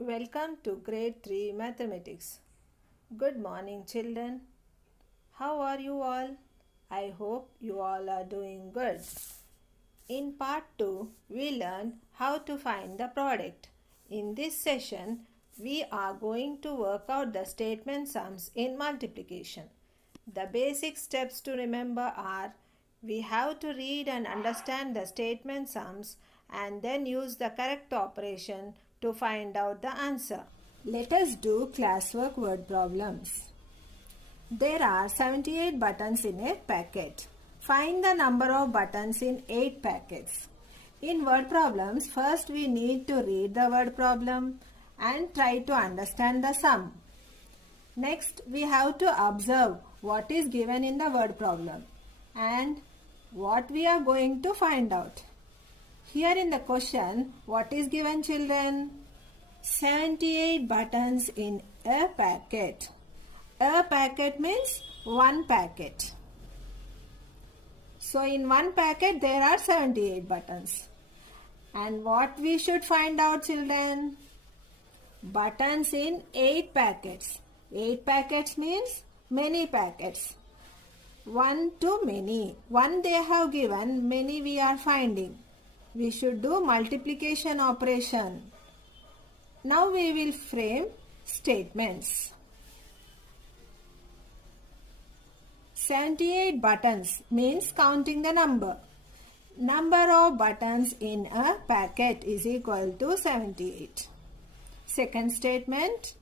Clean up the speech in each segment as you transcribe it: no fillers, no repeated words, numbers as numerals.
Welcome to Grade 3 Mathematics. Good morning, children. How are you all? I hope you all are doing good. In part 2, we learned how to find the product. In this session, we are going to work out the statement sums in multiplication. The basic steps to remember are we have to read and understand the statement sums and then use the correct operation to find out the answer. Let us do classwork word problems. There are 78 buttons in a packet. Find the number of buttons in 8 packets. In word problems, first we need to read the word problem and try to understand the sum. Next, we have to observe what is given in the word problem and what we are going to find out. Here in the question, what is given, children? 78 buttons in a packet. A packet means one packet. So in one packet there are 78 buttons. And what we should find out, children? Buttons in 8 packets. 8 packets means many packets. One to many. One they have given, many we are finding. We should do multiplication operation. Now we will frame statements. 78 buttons means counting the number. Number of buttons in a packet is equal to 78. Second statement.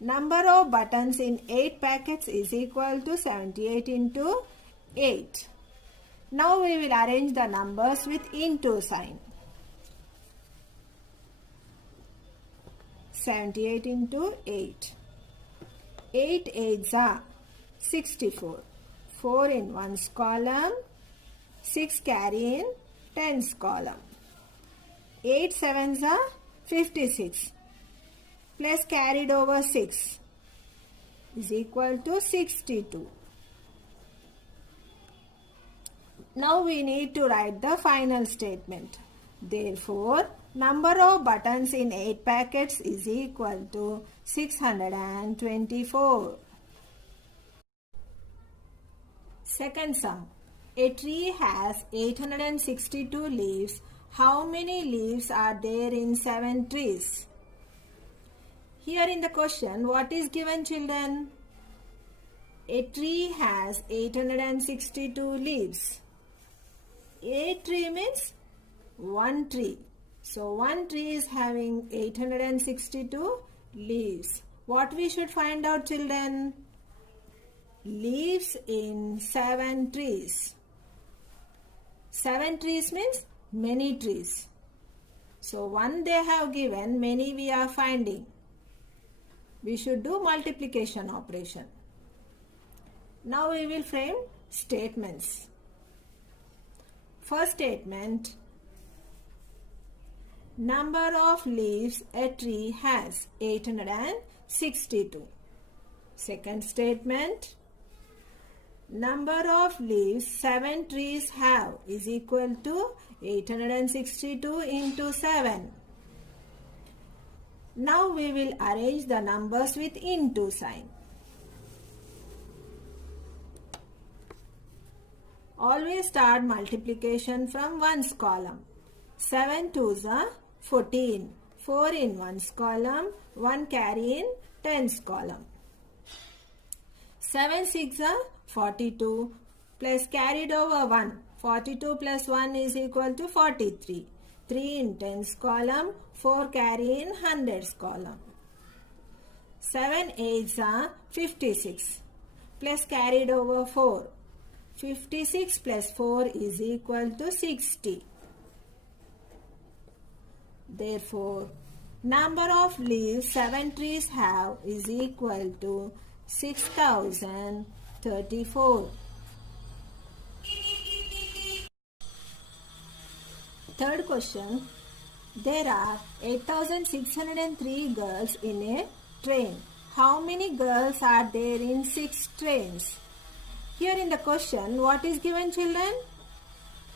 Number of buttons in 8 packets is equal to 78 into 8. Now we will arrange the numbers with into sign. 78 into 8. 8 8s are 64. 4 in 1's column. 6 carry in 10's column. 8 7s are 56. Plus carried over 6 is equal to 62. Now we need to write the final statement. Therefore, number of buttons in 8 packets is equal to 624. Second sum. A tree has 862 leaves. How many leaves are there in 7 trees? Here in the question, what is given, children? A tree has 862 leaves. A tree means one tree. So one tree is having 862 leaves. What we should find out, children? Leaves in 7 trees. 7 trees means many trees. So one they have given, many we are finding. We should do multiplication operation. Now we will frame statements. First statement. Number of leaves a tree has 862. Second statement. Number of leaves 7 trees have is equal to 862 into 7. Now we will arrange the numbers with into sign. Always start multiplication from 1's column. 7 2's are 14. 4 in 1's column. 1 carry in 10's column. 7 6's are 42 plus carried over 1. 42 plus 1 is equal to 43. 3 in 10's column. 4 carry in 100's column. 7 8's are 56 plus carried over 4. 56 plus 4 is equal to 60. Therefore, number of leaves 7 trees have is equal to 6034. Third question. There are 8603 girls in a train. How many girls are there in 6 trains? Here in the question, what is given, children?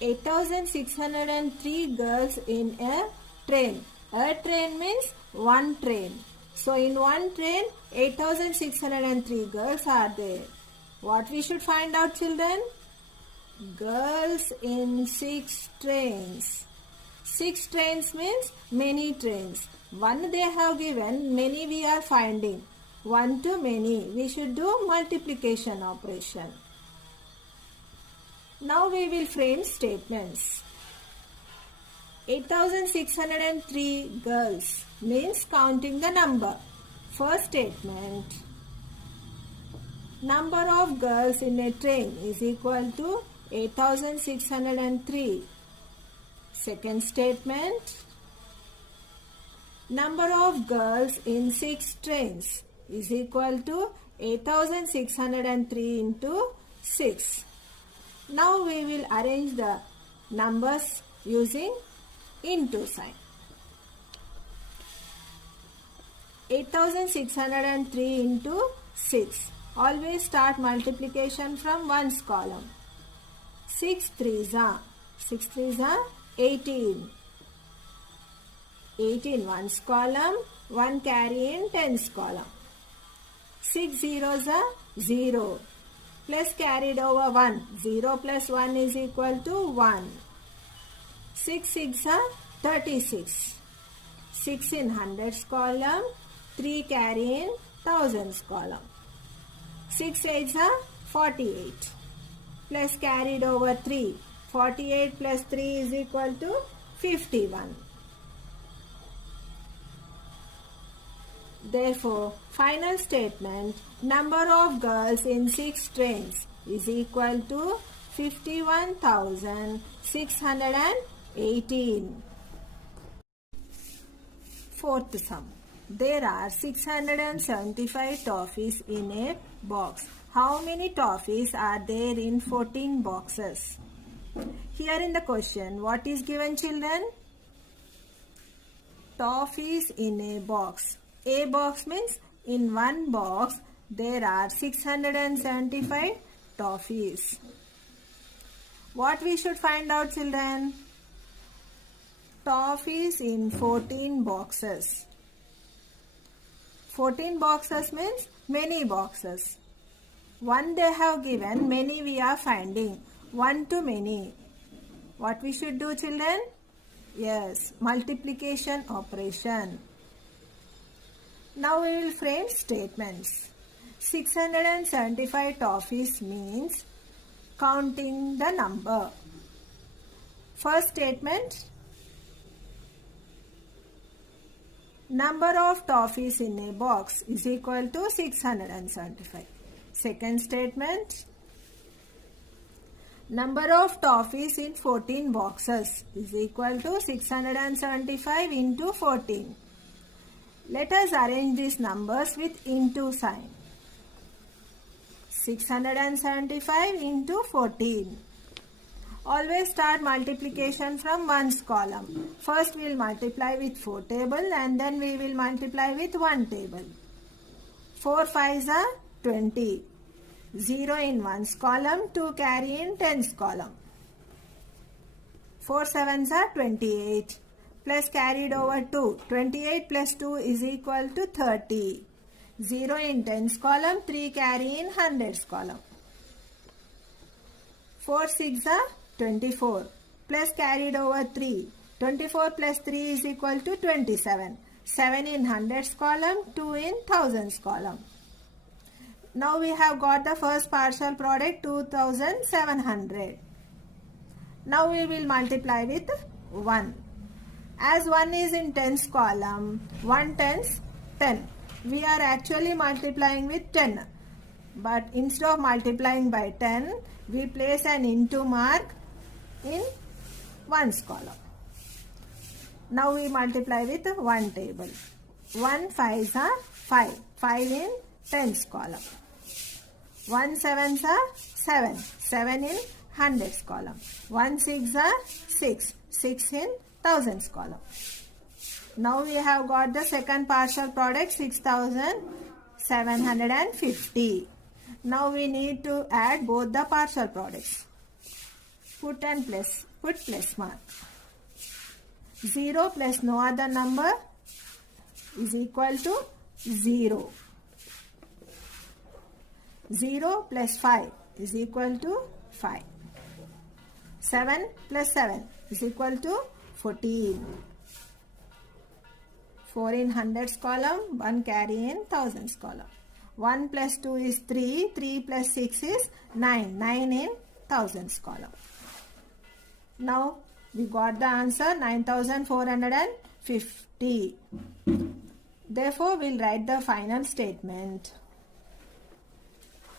8603 girls in a train. A train means one train. So in one train, 8,603 girls are there. What we should find out, children? Girls in 6 trains. 6 trains means many trains. One they have given, many we are finding. One to many. We should do multiplication operation. Now we will frame statements. 8,603 girls means counting the number. First statement. Number of girls in a train is equal to 8,603. Second statement. Number of girls in 6 trains is equal to 8,603 into 6. Now we will arrange the numbers using into sign. 8,603 into 6. Always start multiplication from ones column. 6 threes are 18. 18 ones column, 1 carry in tens column. 6 zeros are 0. Plus carried over 1. 0 plus 1 is equal to 1. 6 6 are 36. 6 in hundreds column, 3 carry in thousands column. 6 8 are 48. Plus carried over 3. 48 plus 3 is equal to 51. Therefore, final statement, number of girls in 6 trains is equal to 51,618. Fourth sum. There are 675 toffees in a box. How many toffees are there in 14 boxes? Here in the question, what is given, children? Toffees in a box. A box means in one box there are 675 toffees. What we should find out, children? Toffees in 14 boxes. 14 boxes means many boxes. One they have given, many we are finding. One to many. What we should do, children? Yes, multiplication operation. Now we will frame statements. 675 toffees means counting the number. First statement. Number of toffees in a box is equal to 675. Second statement. Number of toffees in 14 boxes is equal to 675 into 14. Let us arrange these numbers with into sign. 675 into 14. Always start multiplication from ones column. First we will multiply with 4 table and then we will multiply with 1 table. 4 5s are 20. 0 in ones column, 2 carry in tens column. 4 7s are 28. Plus carried over 2. 28 plus 2 is equal to 30. 0 in tens column, 3 carry in hundreds column. 4 6 are 24. Plus carried over 3. 24 plus 3 is equal to 27. 7 in hundreds column, 2 in thousands column. Now we have got the first partial product 2700. Now we will multiply with 1. As 1 is in tens column, 1 tens 10. We are actually multiplying with 10. But instead of multiplying by 10, we place an into mark in ones column. Now we multiply with 1 table. 1 5s are 5. 5 in tens column. 1 7s are 7. 7 in hundreds column. 1 6 are 6. 6 in thousands column. Now we have got the second partial product 6750. Now we need to add both the partial products. Put plus mark. 0 plus no other number is equal to 0. 0 plus 5 is equal to 5. 7 plus 7 is equal to 14. 4 in hundreds column, 1 carry in thousands column. 1 plus 2 is 3, 3 plus 6 is 9, 9 in thousands column. Now we got the answer 9450. Therefore, we'll write the final statement.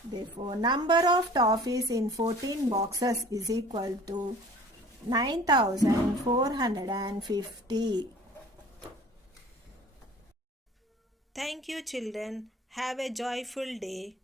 Therefore, number of toffees in 14 boxes is equal to 9450. Thank you, children. Have a joyful day.